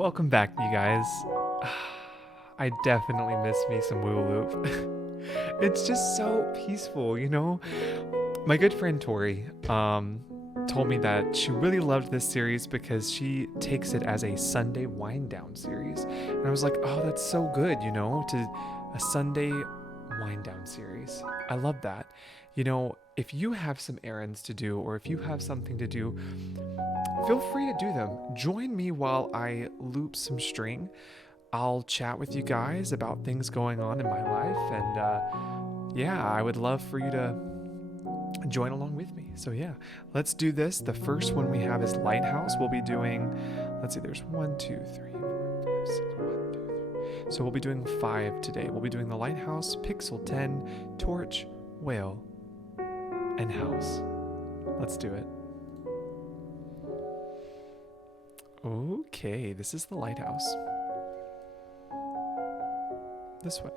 Welcome back, you guys. I definitely miss me some WooLoop. It's just so peaceful, you know? My good friend Tori told me that she really loved this series because she takes it as a Sunday wind down series. And I was like, oh, that's so good, you know, to a Sunday wind down series. I love that. You know, if you have some errands to do or if you have something to do, feel free to do them. Join me while I loop some string. I'll chat with you guys about things going on in my life. And yeah, I would love for you to join along with me. So yeah, let's do this. The first one we have is Lighthouse. We'll be doing, let's see, there's 1, 2, 3, 4, 5, 6, 1, 2, 3. So we'll be doing 5 today. We'll be doing the Lighthouse, Pixel 10, Torch, Whale, and House. Let's do it. Okay, this is the Lighthouse. This way.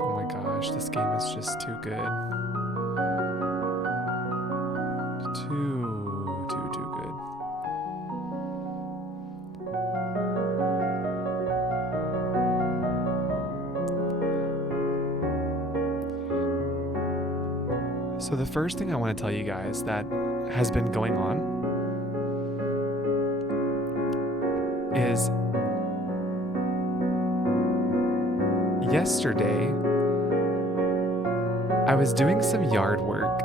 Oh my gosh, this game is just too good. Too good. So the first thing I want to tell you guys that has been going on is yesterday I was doing some yard work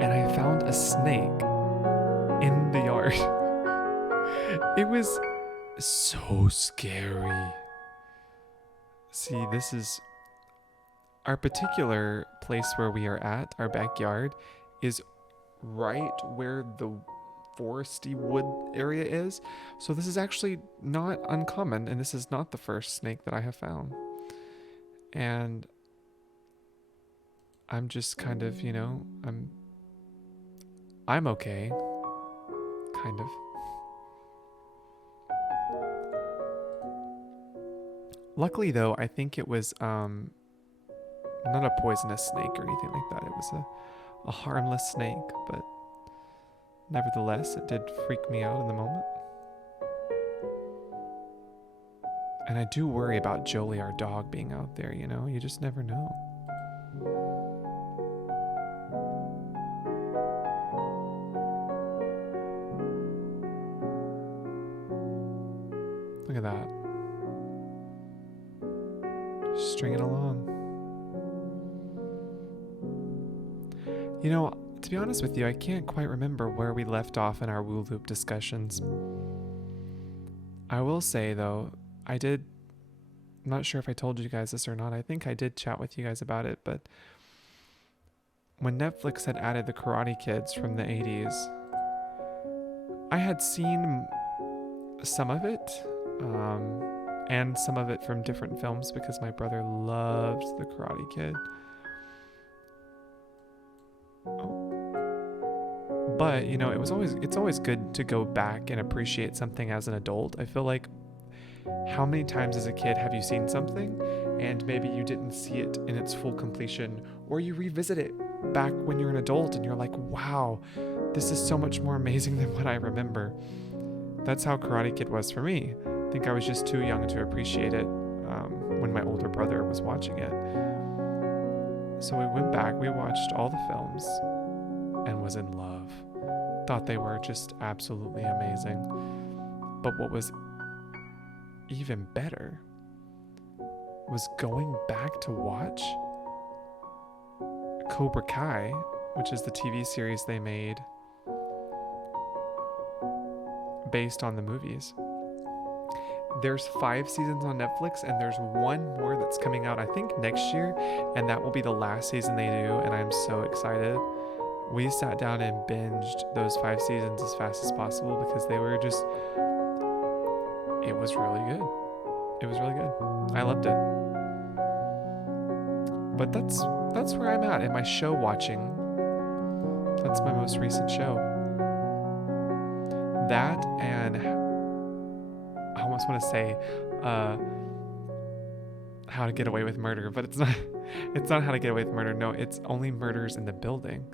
and I found a snake in the yard. It was so scary. See, this is our particular place where we are at, our backyard, is right where the foresty wood area is. So this is actually not uncommon, and this is not the first snake that I have found. And I'm just kind of, you know, I'm okay. Kind of. Luckily though, I think it was not a poisonous snake or anything like that. It was a harmless snake, but nevertheless, it did freak me out in the moment. And I do worry about Jolie, our dog, being out there, you know? You just never know. Look at that. Just stringing along. You know, to be honest with you, I can't quite remember where we left off in our WooLoop discussions. I will say, though, I'm not sure if I told you guys this or not. I think I did chat with you guys about it, but when Netflix had added the Karate Kids from the 80s, I had seen some of it, and some of it from different films because my brother loved the Karate Kid. But, you know, it's always good to go back and appreciate something as an adult. I feel like, how many times as a kid have you seen something and maybe you didn't see it in its full completion, or you revisit it back when you're an adult and you're like, wow, this is so much more amazing than what I remember. That's how Karate Kid was for me. I think I was just too young to appreciate it when my older brother was watching it. So we went back, we watched all the films, and was in love. Thought they were just absolutely amazing. But what was even better was going back to watch Cobra Kai, which is the TV series they made based on the movies. There's 5 seasons on Netflix, and there's one more that's coming out, I think, next year, and that will be the last season they do, and I'm so excited. We sat down and binged those 5 seasons as fast as possible because they were just, it was really good. It was really good. I loved it. But that's where I'm at in my show watching. That's my most recent show. That, and I almost want to say How to Get Away with Murder, but it's not. It's not How to Get Away with Murder. No, it's only Murders in the Building.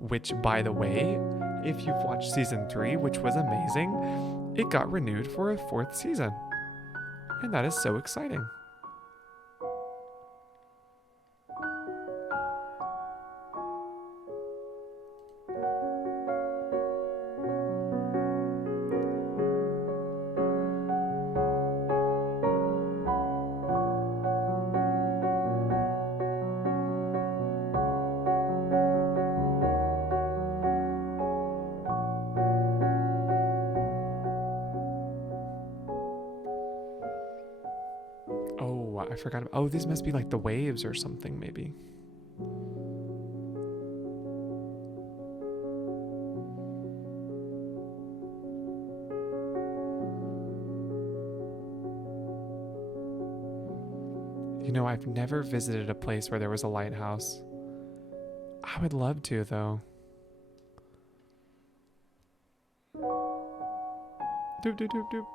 Which, by the way, if you've watched season 3, which was amazing, it got renewed for a 4th season, and that is so exciting. Oh, I forgot. Oh, these must be like the waves or something, maybe. You know, I've never visited a place where there was a lighthouse. I would love to, though. Doop, doop, doop, doop.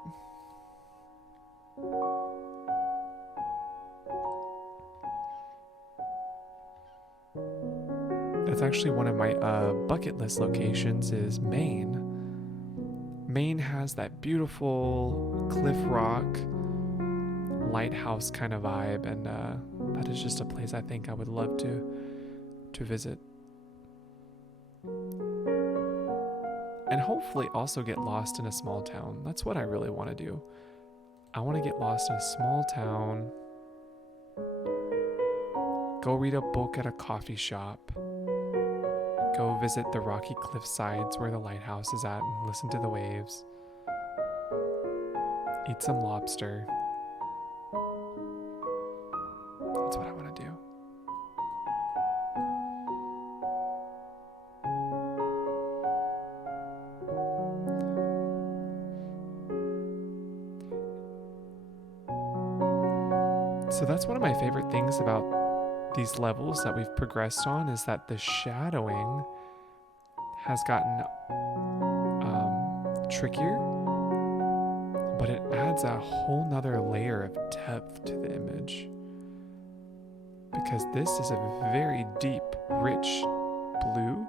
That's actually one of my bucket list locations is Maine. Maine has that beautiful cliff rock lighthouse kind of vibe, and that is just a place I think I would love to visit. And hopefully also get lost in a small town. That's what I really want to do. I want to get lost in a small town, go read a book at a coffee shop, go visit the rocky cliff sides where the lighthouse is at and listen to the waves, eat some lobster. That's what I want to do. So that's one of my favorite things about these levels that we've progressed on, is that the shadowing has gotten trickier, but it adds a whole nother layer of depth to the image, because this is a very deep, rich blue,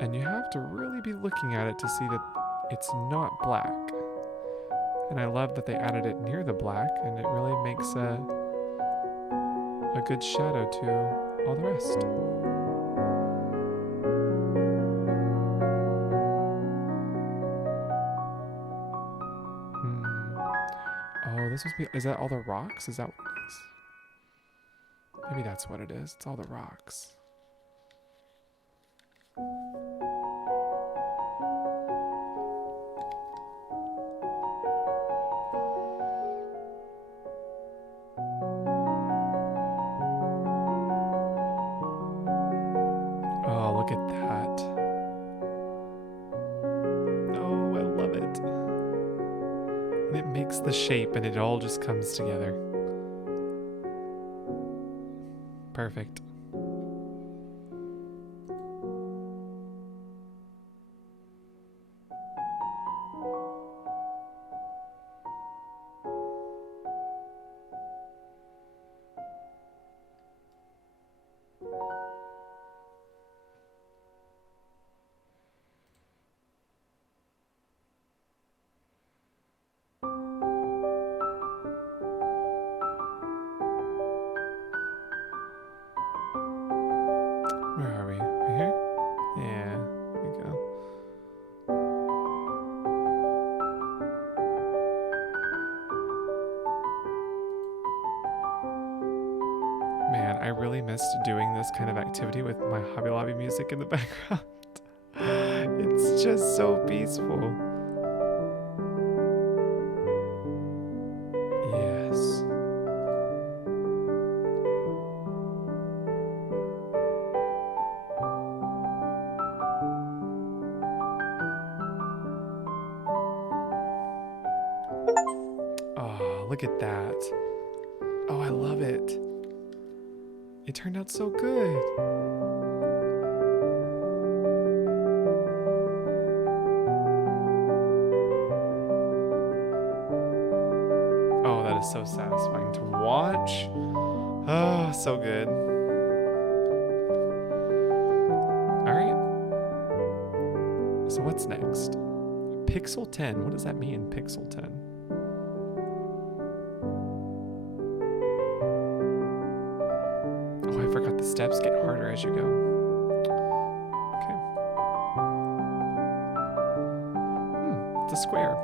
and you have to really be looking at it to see that it's not black. And I love that they added it near the black, and it really makes a good shadow to all the rest. Oh, this must be, is that all the rocks? Is that what it is? Maybe that's what it is. It's all the rocks. Oh, look at that. Oh, I love it. And it makes the shape and it all just comes together. Perfect. Where are we? Right here? Yeah, there we go. Man, I really missed doing this kind of activity with my Hobby Lobby music in the background. It's just so peaceful. Yes. Oh, look at that. Oh, I love it. It turned out so good. Oh, that but it's so satisfying to watch. Oh, so good. All right. So what's next? Pixel 10. What does that mean, Pixel 10? Oh, I forgot the steps get harder as you go. Okay. It's a square.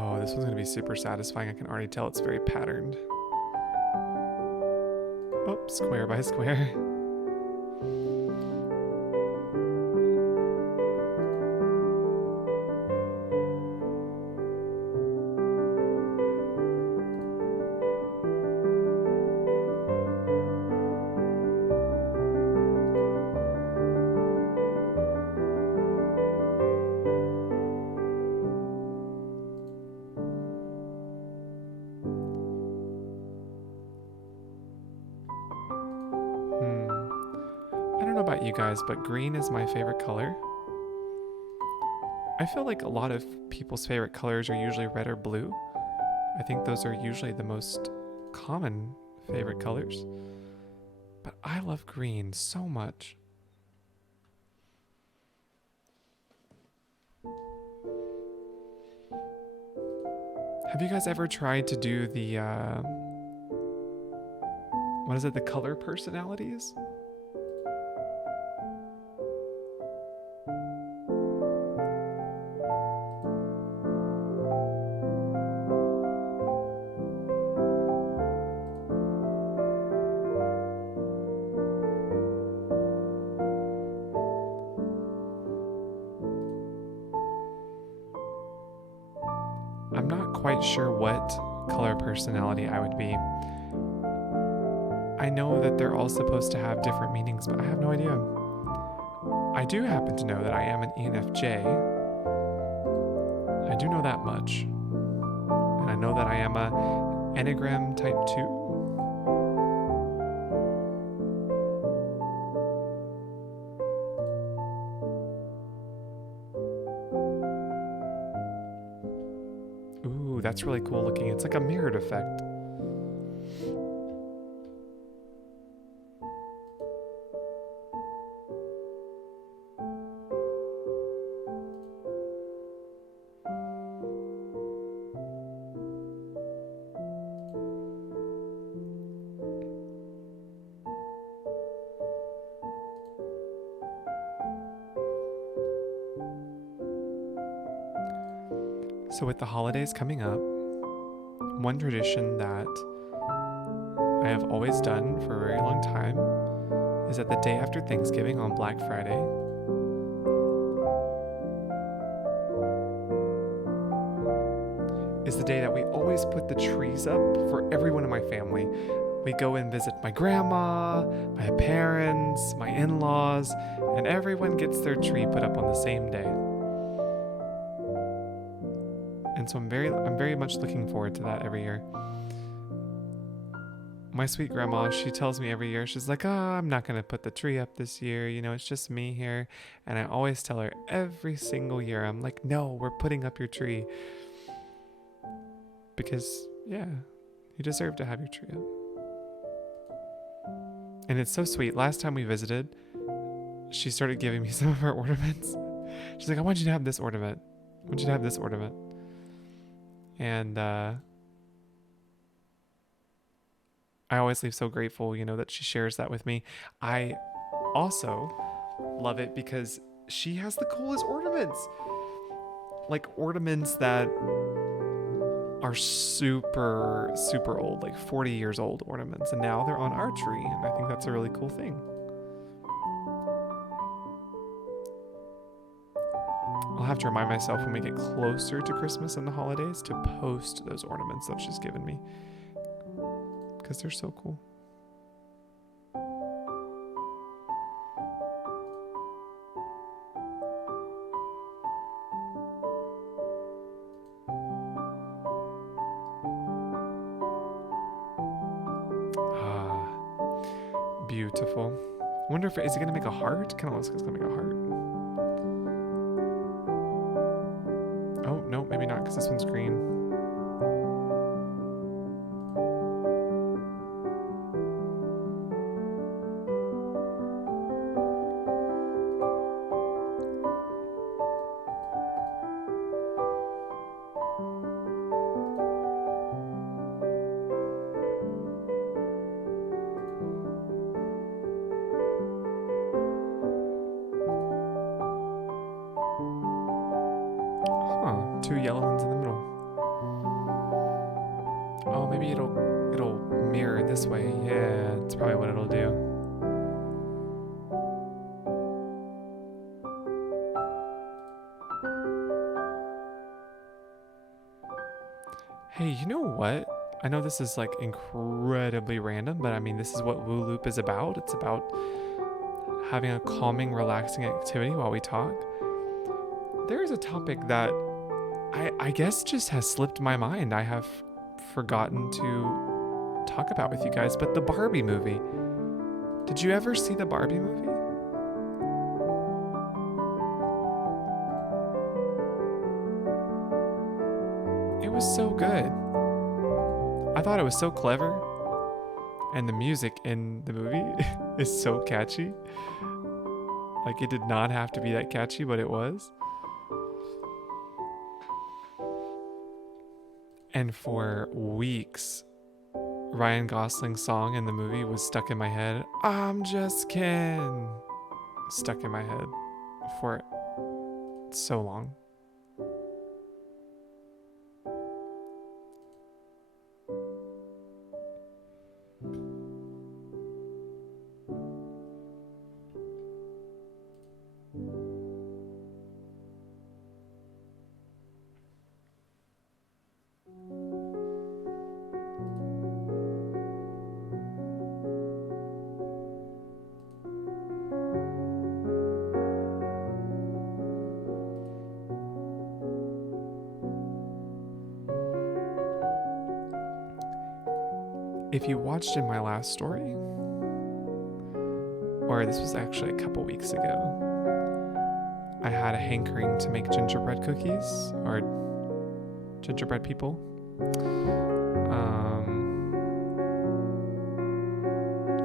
Oh, this one's going to be super satisfying. I can already tell it's very patterned. Oh, square by square. I don't know about you guys, but green is my favorite color. I feel like a lot of people's favorite colors are usually red or blue. I think those are usually the most common favorite colors. But I love green so much. Have you guys ever tried to do the, what is it, the color personalities? I'm not quite sure what color personality I would be. I know that they're all supposed to have different meanings, but I have no idea. I do happen to know that I am an ENFJ. I do know that much. And I know that I am a Enneagram type 2. Ooh, that's really cool looking. It's like a mirrored effect. So with the holidays coming up, one tradition that I have always done for a very long time is that the day after Thanksgiving on Black Friday, is the day that we always put the trees up for everyone in my family. We go and visit my grandma, my parents, my in-laws, and everyone gets their tree put up on the same day. And so I'm very much looking forward to that every year. My sweet grandma, she tells me every year, she's like, I'm not going to put the tree up this year. You know, it's just me here. And I always tell her every single year, I'm like, no, we're putting up your tree. Because, yeah, you deserve to have your tree up. And it's so sweet. Last time we visited, she started giving me some of her ornaments. She's like, I want you to have this ornament. I want you to have this ornament. And I always leave so grateful, you know, that she shares that with me. I also love it because she has the coolest ornaments. Like ornaments that are super, super old, like 40 years old ornaments. And now they're on our tree. And I think that's a really cool thing. I'll have to remind myself when we get closer to Christmas and the holidays to post those ornaments that she's given me. Because they're so cool. Beautiful. I wonder if is it gonna make a heart? Kind of looks like it's gonna make a heart. Oh no, maybe not because this one's green. Huh, two yellow ones in the middle. Oh, maybe it'll mirror this way. Yeah, that's probably what it'll do. Hey, you know what? I know this is like incredibly random, but I mean, this is what WooLoop is about. It's about having a calming, relaxing activity while we talk. There's a topic that I guess just has slipped my mind. I have forgotten to talk about with you guys, but the Barbie movie. Did you ever see the Barbie movie? It was so good. I thought it was so clever. And the music in the movie is so catchy. Like, it did not have to be that catchy, but it was. And for weeks, Ryan Gosling's song in the movie was stuck in my head. I'm just Ken. Stuck in my head for so long. If you watched in my last story, or this was actually a couple weeks ago, I had a hankering to make gingerbread cookies, or gingerbread people.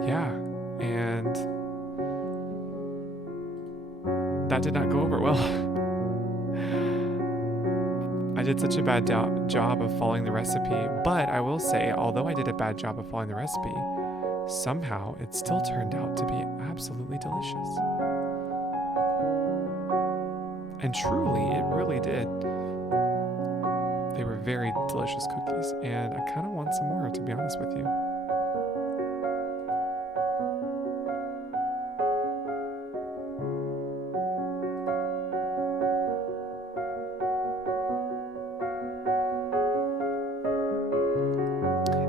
Yeah, and that did not go over well. I did such a bad job of following the recipe, but I will say, although I did a bad job of following the recipe, somehow it still turned out to be absolutely delicious. And truly, it really did. They were very delicious cookies, and I kind of want some more, to be honest with you.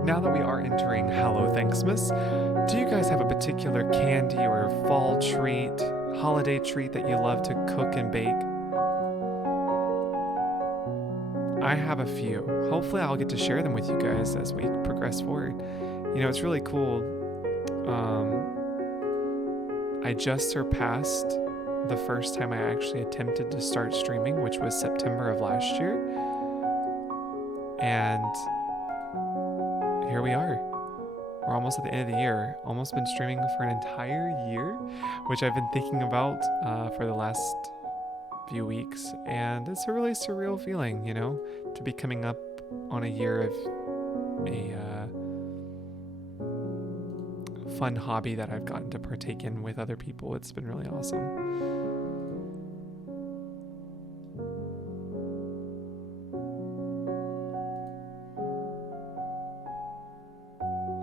Now that we are entering Hallow Thanksmas, do you guys have a particular candy or fall treat, holiday treat that you love to cook and bake? I have a few. Hopefully I'll get to share them with you guys as we progress forward. You know, it's really cool. I just surpassed the first time I actually attempted to start streaming, which was September of last year. And here we are. We're almost at the end of the year. Almost been streaming for an entire year, which I've been thinking about for the last few weeks. And it's a really surreal feeling, you know, to be coming up on a year of a fun hobby that I've gotten to partake in with other people. It's been really awesome.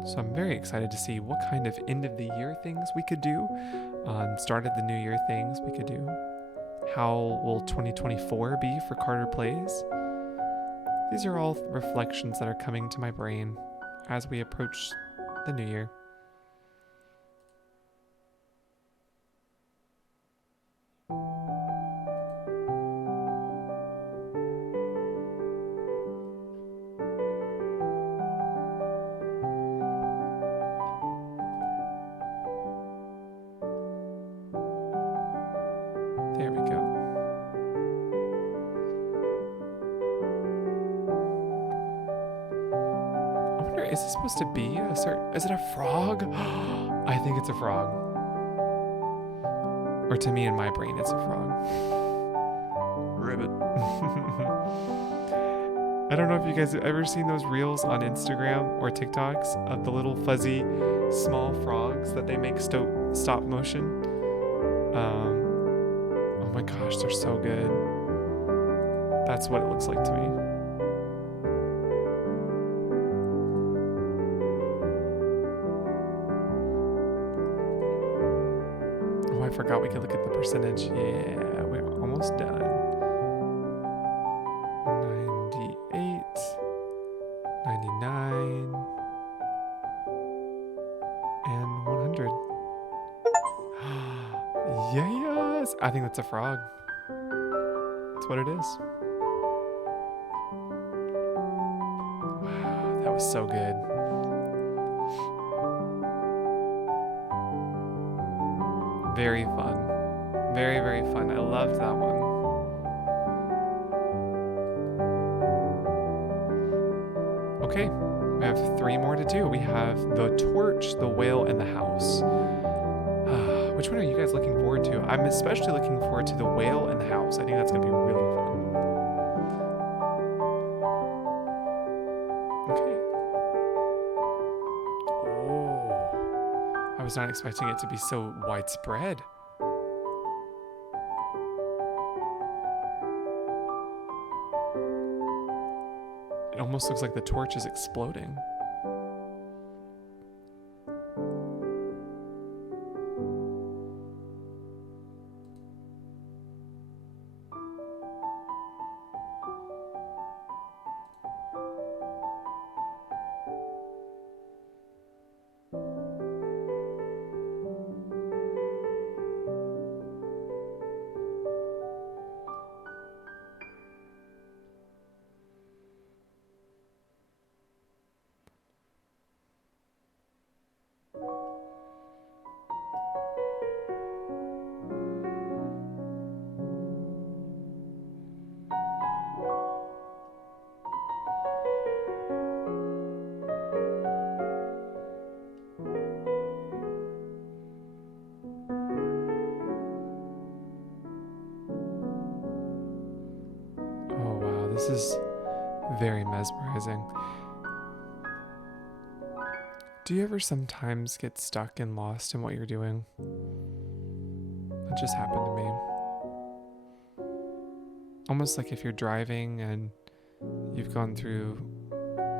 So I'm very excited to see what kind of end of the year things we could do, start of the new year things we could do. How will 2024 be for Carter Plays? These are all reflections that are coming to my brain as we approach the new year. is this supposed to be a certain... Is it a frog? I think it's a frog. Or to me, in my brain, it's a frog. Ribbit. I don't know if you guys have ever seen those reels on Instagram or TikToks of the little fuzzy small frogs that they make stop motion. Oh my gosh, they're so good. That's what it looks like to me. Oh, I forgot we could look at the percentage. Yeah, we're almost done. 98, 99, and 100. Yes! I think that's a frog. That's what it is. Wow, that was so good. Very fun. Very, very fun. I loved that one. Okay, we have 3 more to do. We have the torch, the whale, and the house. Which one are you guys looking forward to? I'm especially looking forward to the whale and the house. I think that's going to be really fun. Okay. Oh, I was not expecting it to be so widespread. It almost looks like the torch is exploding. This is very mesmerizing. Do you ever sometimes get stuck and lost in what you're doing? It just happened to me. Almost like if you're driving and you've gone through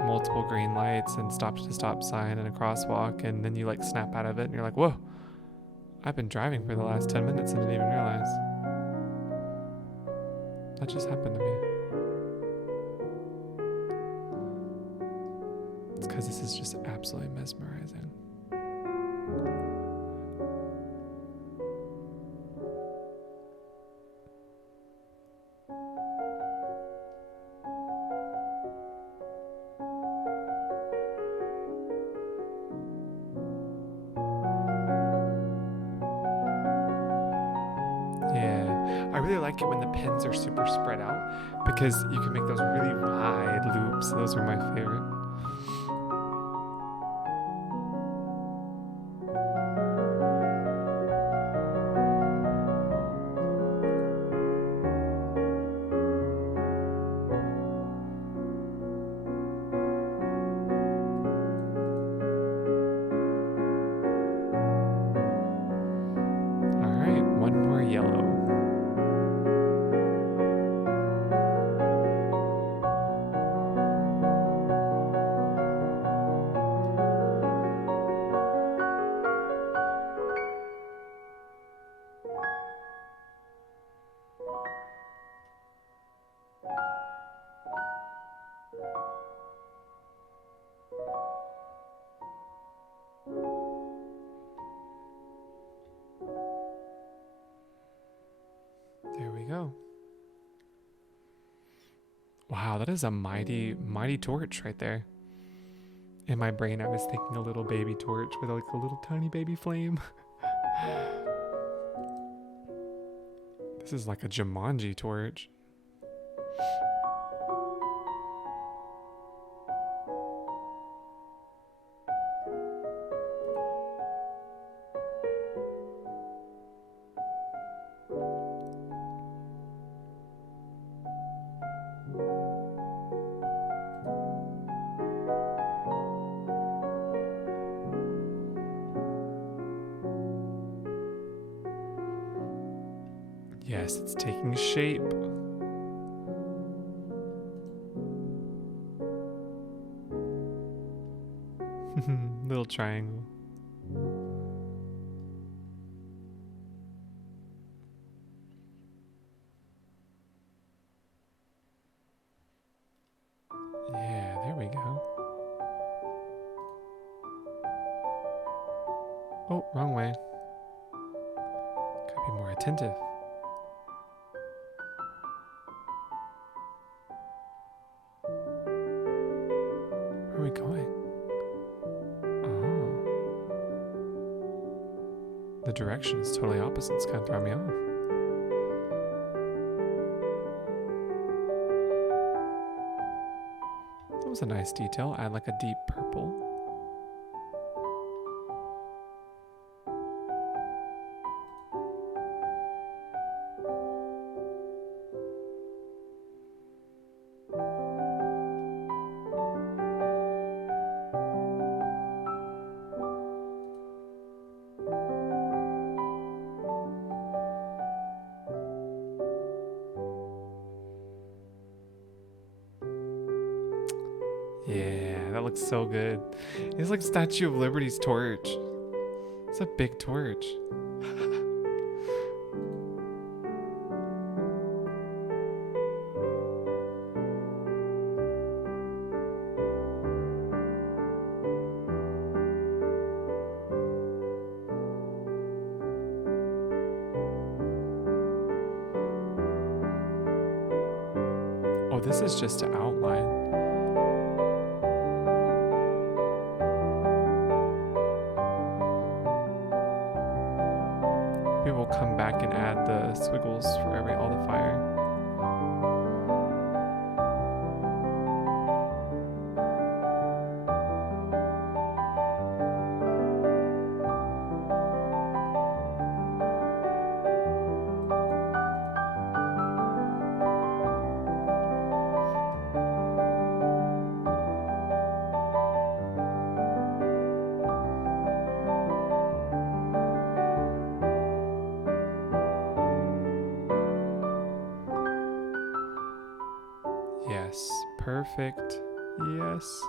multiple green lights and stopped at a stop sign and a crosswalk, and then you like snap out of it and you're like, whoa, I've been driving for the last 10 minutes and didn't even realize. That just happened to me. It's because this is just absolutely mesmerizing. I really like it when the pins are super spread out because you can make those really wide loops. Those are my favorite. All right, one more yellow. There we go. Wow, that is a mighty, mighty torch right there. In my brain, I was thinking a little baby torch with like a little tiny baby flame. This is like a Jumanji torch. Yes, it's taking shape. Little triangle. Yeah, there we go. Oh, wrong way. Gotta be more attentive. Where are we going? Oh. The direction is totally opposite. It's kind of throwing me off. That was a nice detail. Add like a deep purple. Yeah, that looks so good. It's like Statue of Liberty's torch. It's a big torch. Oh, this is just to outline. Maybe we'll come back and add the squiggles for all the fire. Yes, perfect. Yes.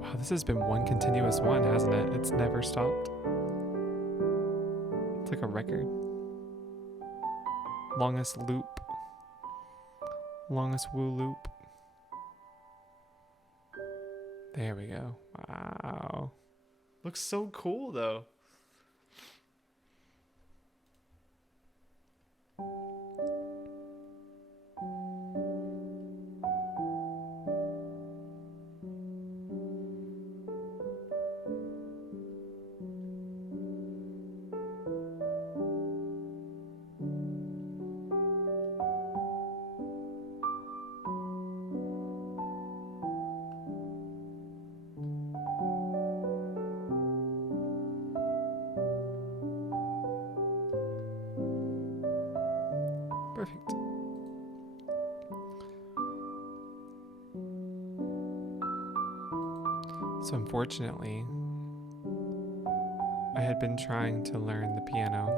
Wow, this has been one continuous one, hasn't it? It's never stopped. It's like a record. Longest loop. Longest WooLoop. There we go. Wow. Looks so cool though. Perfect. So unfortunately, I had been trying to learn the piano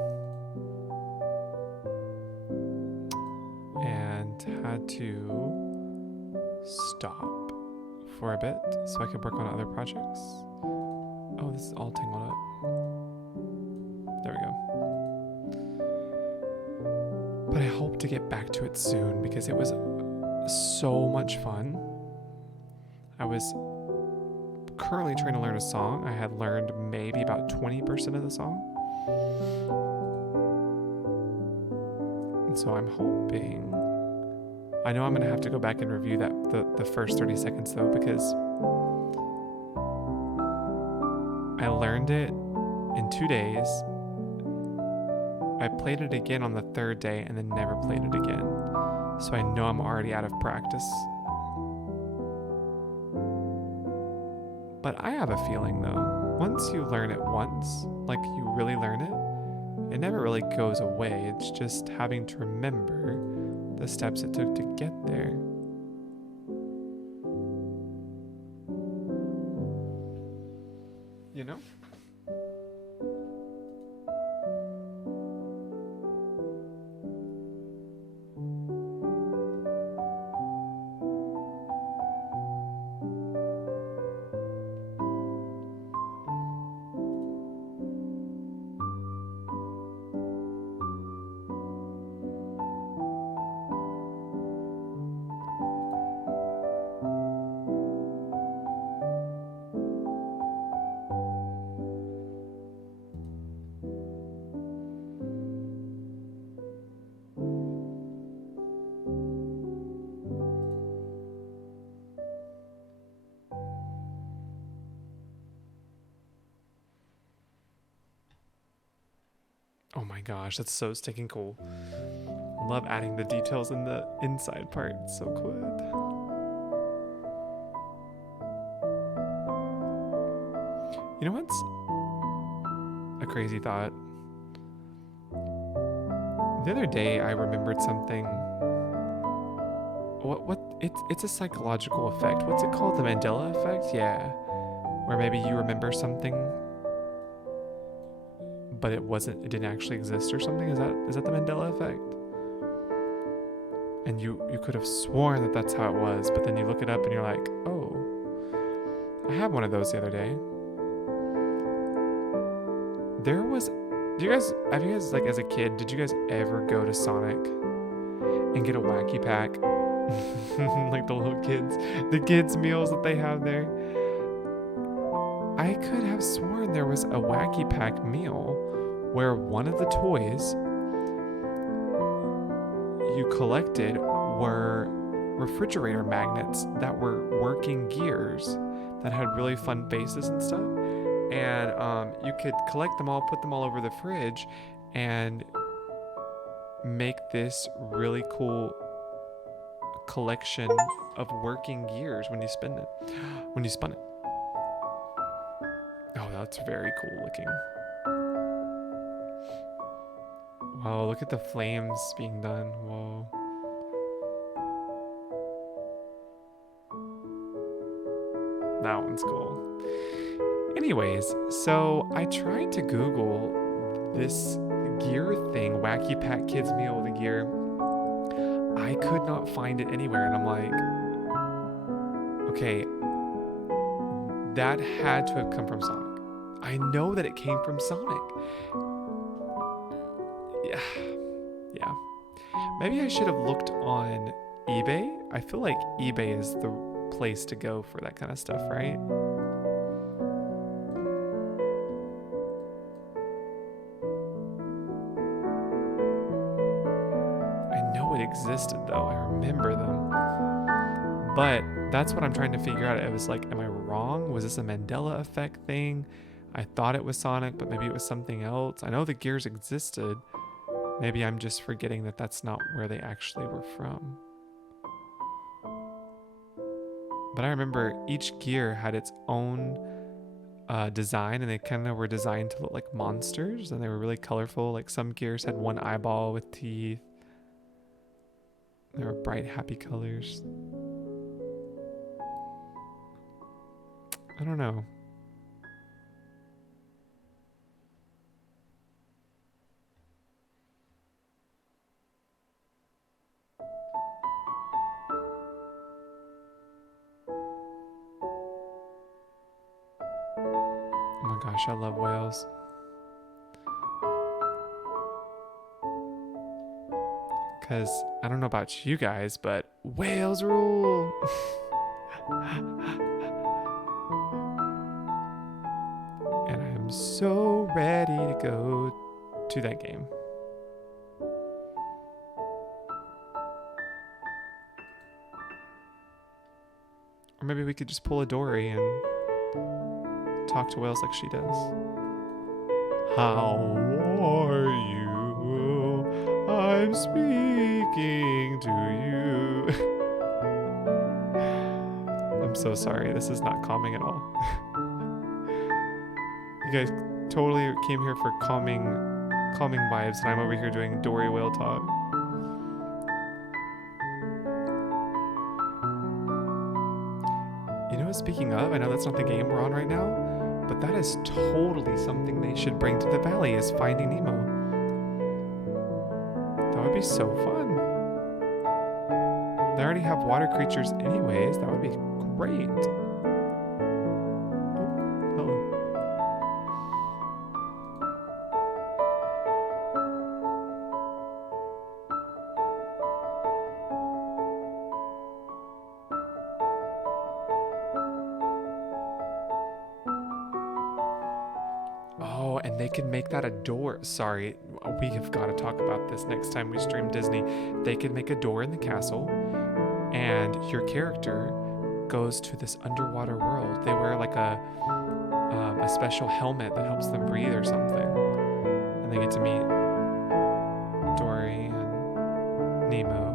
and had to stop for a bit so I could work on other projects. Oh, this is all tangled up. There we go. But I hope to get back to it soon because it was so much fun. I was currently trying to learn a song. I had learned maybe about 20% of the song. And so I'm hoping... I know I'm going to have to go back and review that the first 30 seconds though, because I learned it in 2 days. I played it again on the third day and then never played it again. So I know I'm already out of practice. But I have a feeling though, once you learn it once, like you really learn it, It never really goes away. It's just having to remember the steps it took to get there. You know? Oh my gosh, that's so stinking cool. Love adding the details in the inside part. It's so good. You know what's a crazy thought? The other day I remembered something. It's a psychological effect. What's it called? The Mandela effect? Yeah. Where maybe you remember something but it didn't actually exist or something. Is that the Mandela effect? And you could have sworn that that's how it was, but then you look it up and you're like, oh, I had one of those the other day. Have you guys, like, as a kid, did you guys ever go to Sonic and get a Wacky Pack? Like the kids meals that they have there. I could have sworn there was a Wacky Pack meal where one of the toys you collected were refrigerator magnets that were working gears that had really fun faces and stuff. And you could collect them all, put them all over the fridge, and make this really cool collection of working gears when you spun it. Oh, that's very cool looking. Wow, look at the flames being done. Whoa. That one's cool. Anyways, so I tried to Google this gear thing, Wacky Pack Kids Meal, the gear. I could not find it anywhere, and I'm like, okay, that had to have come from Sonic. I know that it came from Sonic. Yeah. Maybe I should have looked on eBay. I feel like eBay is the place to go for that kind of stuff, right? I know it existed though. I remember them. But that's what I'm trying to figure out. It was like, am I wrong? Was this a Mandela effect thing? I thought it was Sonic, but maybe it was something else. I know the gears existed. Maybe I'm just forgetting that that's not where they actually were from. But I remember each gear had its own design, and they kind of were designed to look like monsters, and they were really colorful. Like some gears had one eyeball with teeth. They were bright, happy colors. I don't know. Oh my gosh, I love whales. Because I don't know about you guys, but whales rule. And I am so ready to go to that game. Or maybe we could just pull a Dory and talk to whales like she does. How are you? I'm speaking to you. I'm so sorry. This is not calming at all. You guys totally came here for calming calming vibes, and I'm over here doing Dory whale talk. You know, speaking of, I know that's not the game we're on right now, but that is totally something they should bring to the valley, is Finding Nemo. That would be so fun. They already have water creatures anyways. That would be great. Oh, hello. Oh, and they could make that a door. Sorry, we have got to talk about this next time we stream Disney. They could make a door in the castle, and your character goes to this underwater world. They wear like a special helmet that helps them breathe or something, and they get to meet Dory and Nemo.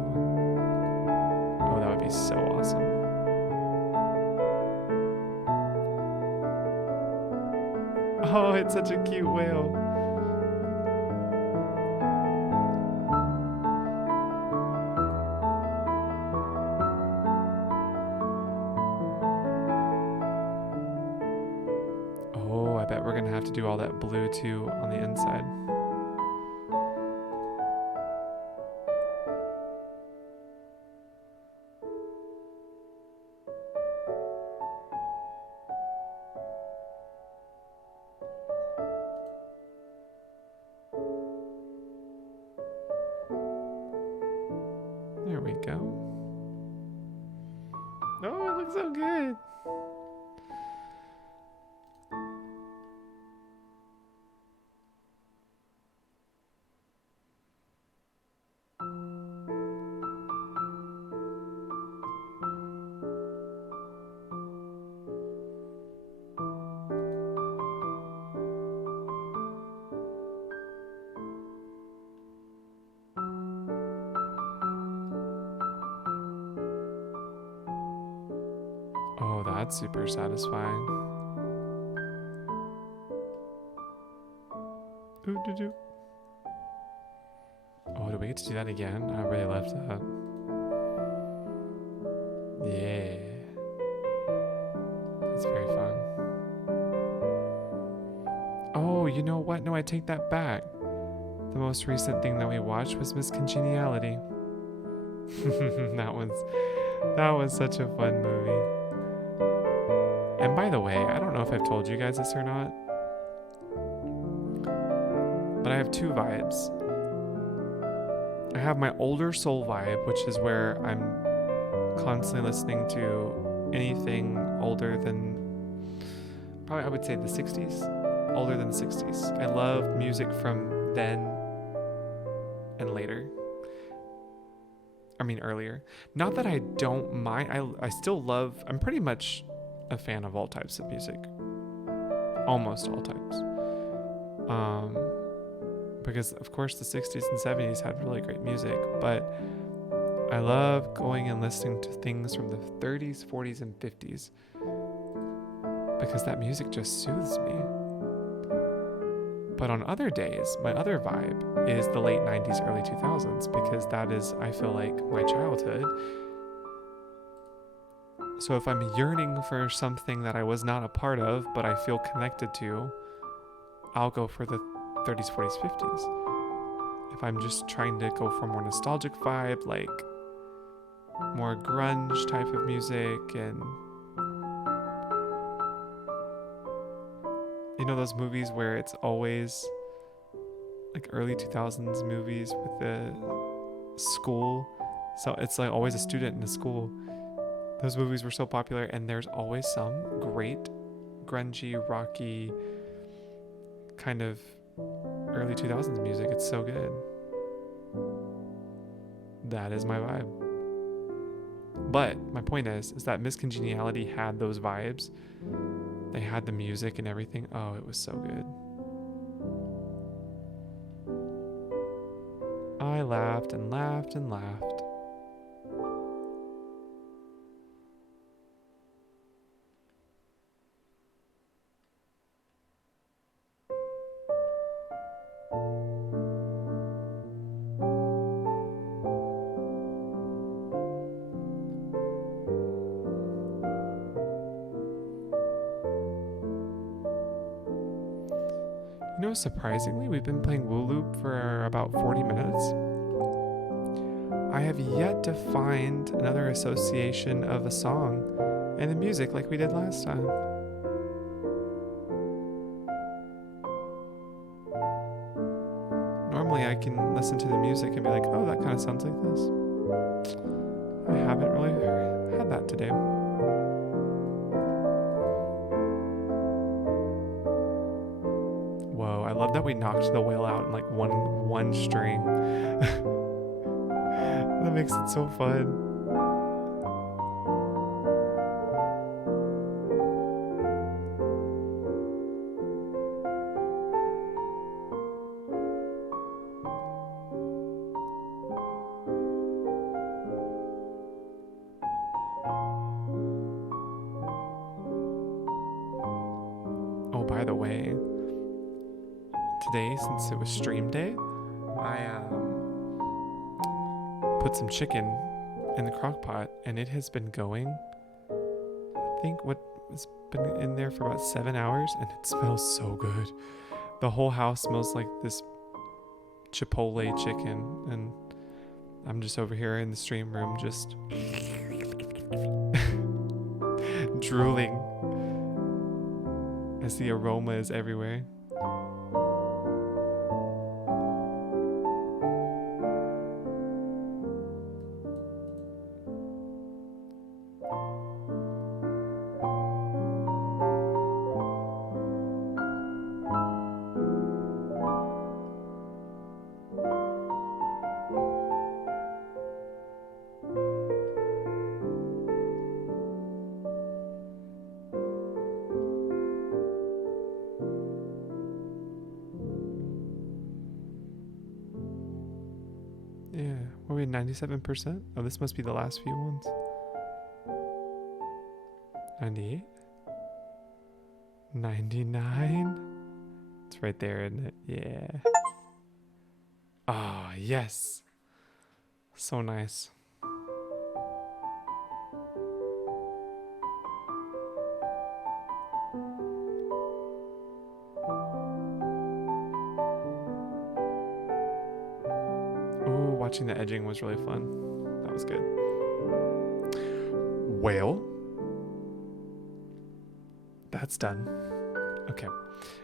Oh, that would be so awesome. Oh, it's such a cute whale. Oh, I bet we're gonna have to do all that blue too on the inside. There we go. Oh, it looks so good. Oh, that's super satisfying. Ooh, doo, doo. Oh, do we get to do that again? I really left that. Yeah. That's very fun. Oh, you know what? No, I take that back. The most recent thing that we watched was Miss Congeniality. that was such a fun movie. And by the way, I don't know if I've told you guys this or not, but I have two vibes. I have my older soul vibe, which is where I'm constantly listening to anything older than, probably I would say the 60s, older than the 60s. I love music from then and later. I mean earlier. Not that I don't mind, I still love, I'm pretty much a fan of all types of music. Almost all types. Because of course the 60s and 70s had really great music, but I love going and listening to things from the 30s, 40s, and 50s because that music just soothes me. But on other days, my other vibe is the late 90s, early 2000s because that is, I feel like, my childhood. So if I'm yearning for something that I was not a part of, but I feel connected to, I'll go for the 30s, 40s, 50s. If I'm just trying to go for a more nostalgic vibe, like more grunge type of music, and you know those movies where it's always like early 2000s movies with the school, so it's like always a student in a school. Those movies were so popular, and there's always some great grungy, rocky kind of early 2000s music. It's so good. That is my vibe. But my point is that Miss Congeniality had those vibes. They had the music and everything. Oh, it was so good. I laughed and laughed and laughed. surprisingly, we've been playing WooLoop for about 40 minutes. I have yet to find another association of a song and the music like we did last time. Normally I can listen to the music and be like, oh, that kind of sounds like this. I haven't really had that today. Whoa, I love that we knocked the whale out in like one string. That makes it so fun. Oh, by the way, today, since it was stream day, I put some chicken in the crock pot and it has been going, I think it's been in there for about 7 hours and it smells so good. The whole house smells like this Chipotle chicken, and I'm just over here in the stream room just drooling as the aroma is everywhere. Yeah, what are we, 97%? Oh, this must be the last few ones. 98? 99? It's right there, isn't it? Yeah. Ah, yes. So nice. Ooh, watching the edging was really fun. That was good. Whale. That's done. Okay.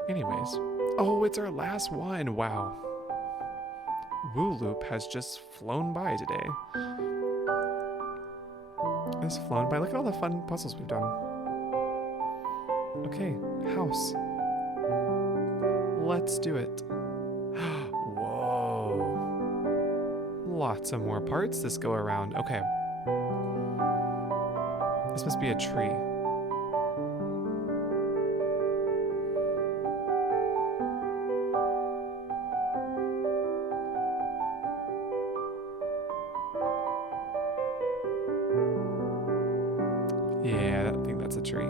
Anyways. Oh, it's our last one. Wow. WooLoop has just flown by today. It's flown by. Look at all the fun puzzles we've done. Okay, house. Let's do it. Whoa. Lots of more parts this go around. Okay. This must be a tree. Yeah, I think that's a tree.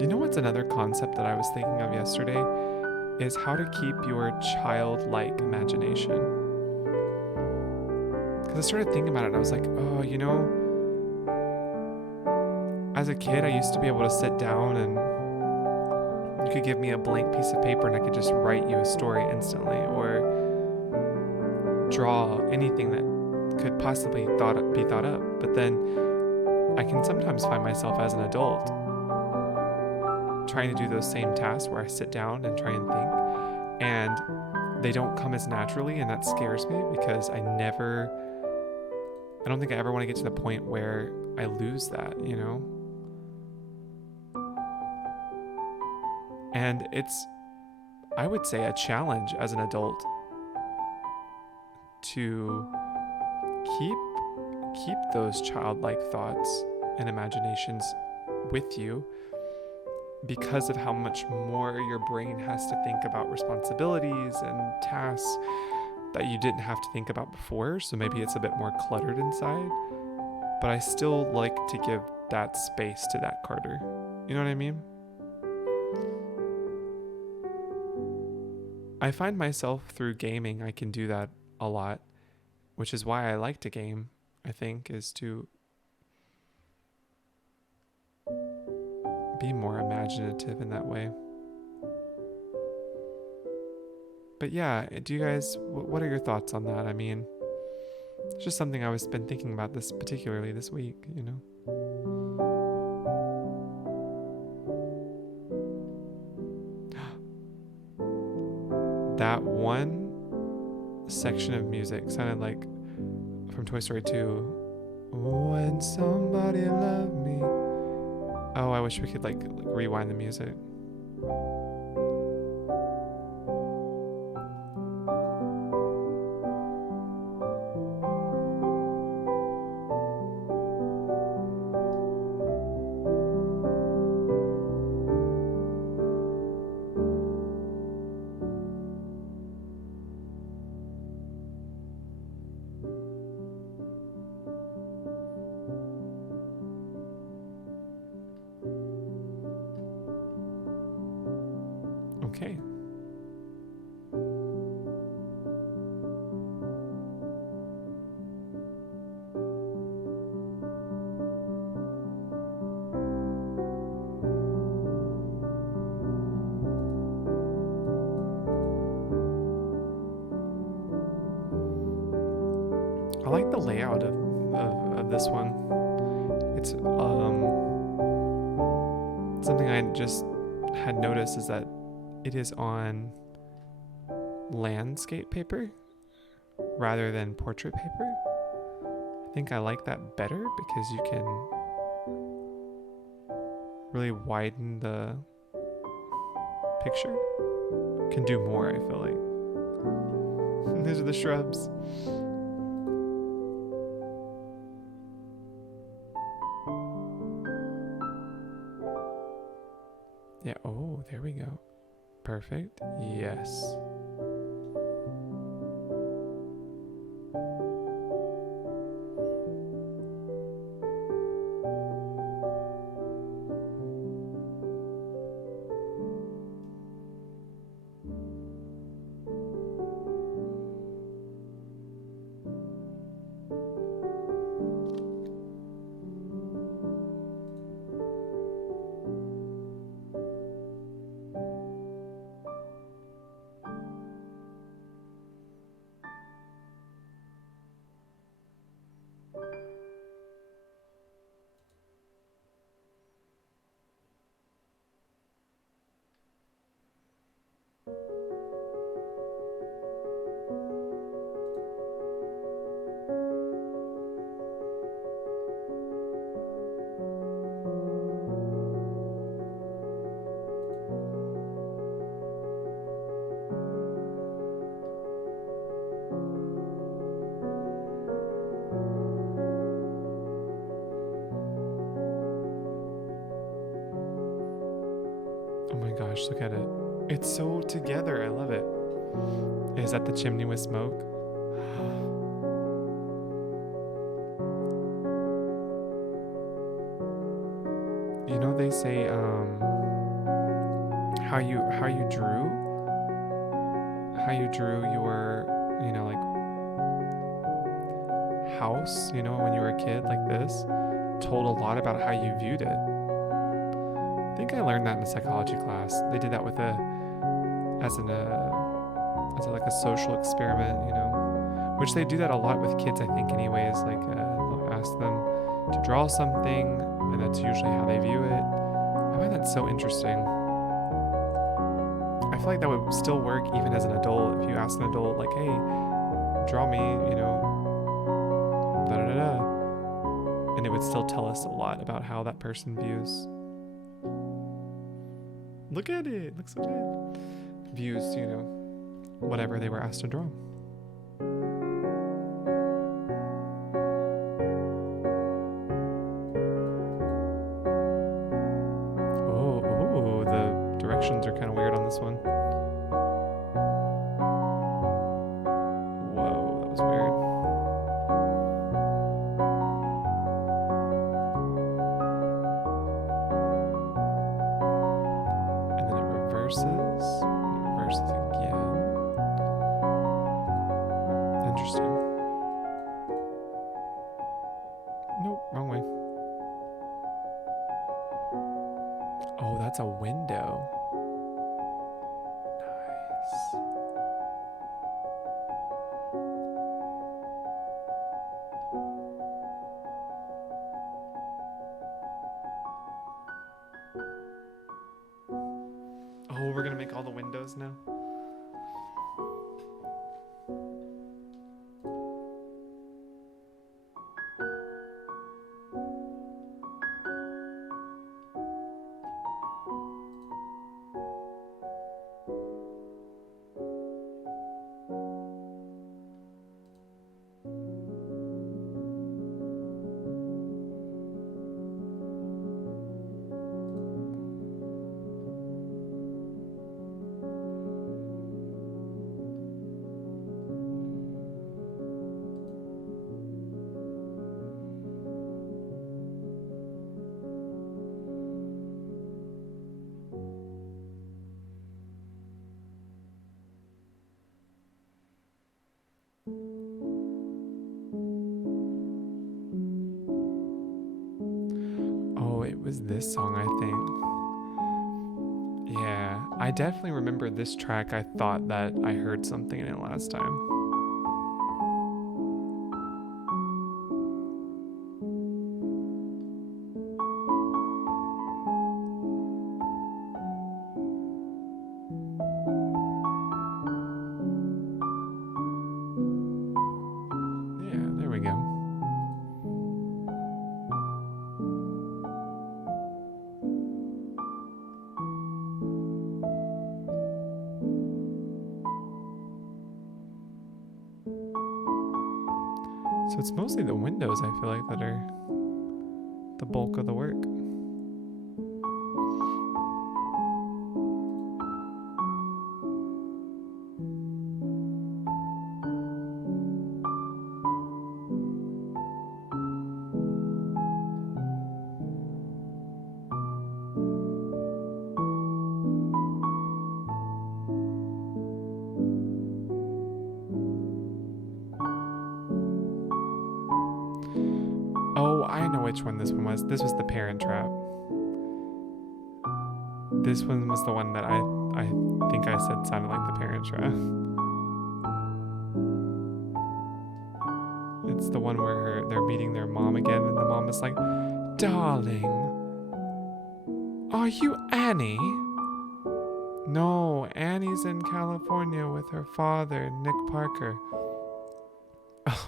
You know what's another concept that I was thinking of yesterday? Is how to keep your childlike imagination. Because I started thinking about it and I was like, oh, you know, as a kid I used to be able to sit down and you could give me a blank piece of paper and I could just write you a story instantly, or draw anything that could possibly be thought up. But then I can sometimes find myself as an adult trying to do those same tasks where I sit down and try and think, and they don't come as naturally, and that scares me because I don't think I ever want to get to the point where I lose that, you know? And it's, I would say, a challenge as an adult to keep those childlike thoughts and imaginations with you, because of how much more your brain has to think about responsibilities and tasks that you didn't have to think about before. So maybe it's a bit more cluttered inside, but I still like to give that space to that Carter. You know what I mean? I find myself through gaming, I can do that a lot, which is why I like to game, I think, is to be more imaginative in that way. But yeah, do you guys, what are your thoughts on that? I mean, it's just something I was been thinking about this particularly this week, you know? That one section of music sounded like from Toy Story 2. When somebody loved me. Oh, I wish we could like rewind the music. Okay. I like the layout of this one. It's something I just had noticed is that it is on landscape paper rather than portrait paper. I think I like that better because you can really widen the picture. Can do more, I feel like. These are the shrubs. Yeah, oh, there we go. Perfect. Yes. Oh my gosh, look at it. It's so together. I love it. Is that the chimney with smoke? You know, they say how you drew your, you know, like house, you know, when you were a kid like this, told a lot about how you viewed it. I think I learned that in a psychology class. They did that with as like a social experiment, you know, which they do that a lot with kids, I think, anyways. Like they'll ask them to draw something, and that's usually how they view it. I find that so interesting. I feel like that would still work even as an adult. If you ask an adult, like, hey, draw me, you know, da da da da, and it would still tell us a lot about how that person views. Look at it. It looks so good. Views, you know, whatever they were asked to draw. Oh, the directions are kind of weird on this one. Whoa, that was weird. And then it reverses again. gonna make all the windows now. Oh, it was this song, I think. Yeah, I definitely remember this track. I thought that I heard something in it last time. Yeah, there we go. So it's mostly the windows, I feel like, that are the bulk of the work. Oh, I know which one this one was. This was the Parent Trap. This one was the one that I think I said sounded like the Parent Trap. It's the one where they're meeting their mom again, and the mom is like, "Darling, are you Annie?" No, Annie's in California with her father, Nick Parker.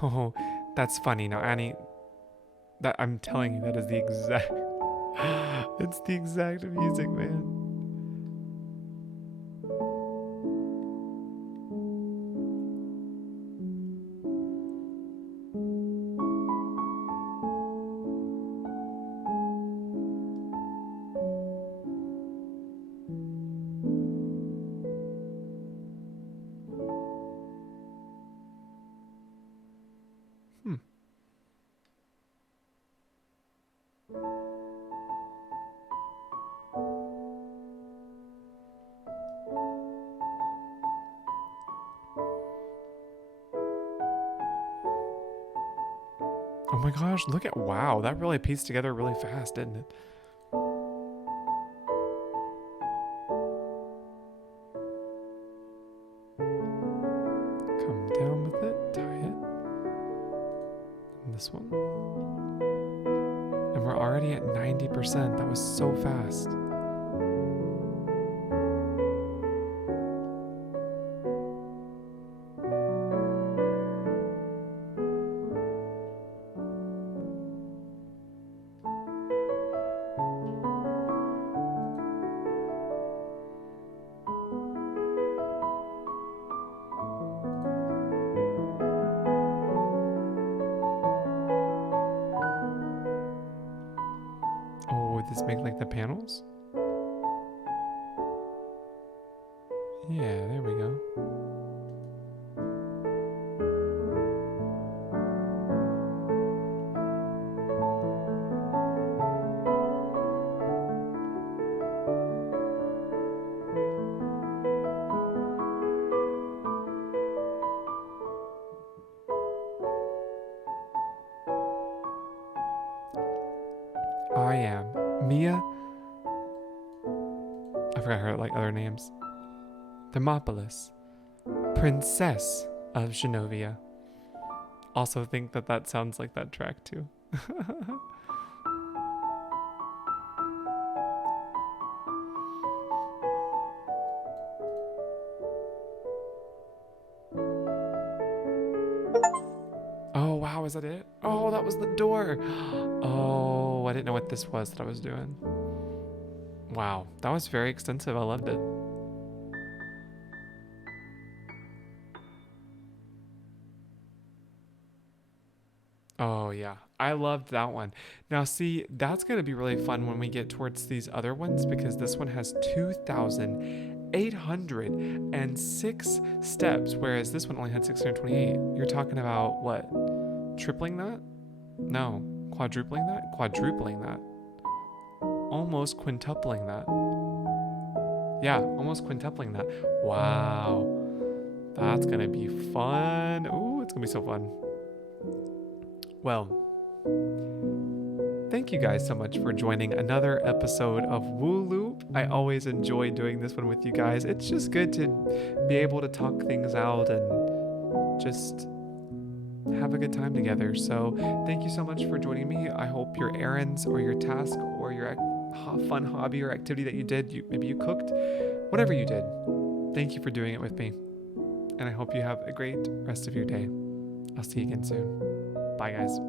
Oh, that's funny. Now, Annie, that I'm telling you, that is the exact. It's the exact music, man. Hmm. Oh my gosh, look at, wow, that really pieced together really fast, didn't it? Come down with it, tie it. And this one. And we're already at 90%. That was so fast. Oh, would this make like the panels? Yeah, there we go. I am Mia. I forgot her like other names. Thermopolis, Princess of Genovia. Also think that that sounds like that track too. was that it? Oh, that was the door. Oh, I didn't know what this was that I was doing. Wow, that was very extensive. I loved it. Oh, yeah. I loved that one. Now, see, that's going to be really fun when we get towards these other ones because this one has 2,806 steps, whereas this one only had 628. You're talking about what? Tripling that? No. Quadrupling that? Quadrupling that. Almost quintupling that. Yeah, almost quintupling that. Wow. That's going to be fun. Ooh, it's going to be so fun. Well, thank you guys so much for joining another episode of WooLoop. I always enjoy doing this one with you guys. It's just good to be able to talk things out and just have a good time together. So thank you so much for joining me. I hope your errands or your task or your fun hobby or activity that you did, maybe you cooked, whatever you did, thank you for doing it with me. And I hope you have a great rest of your day. I'll see you again soon. Bye, guys.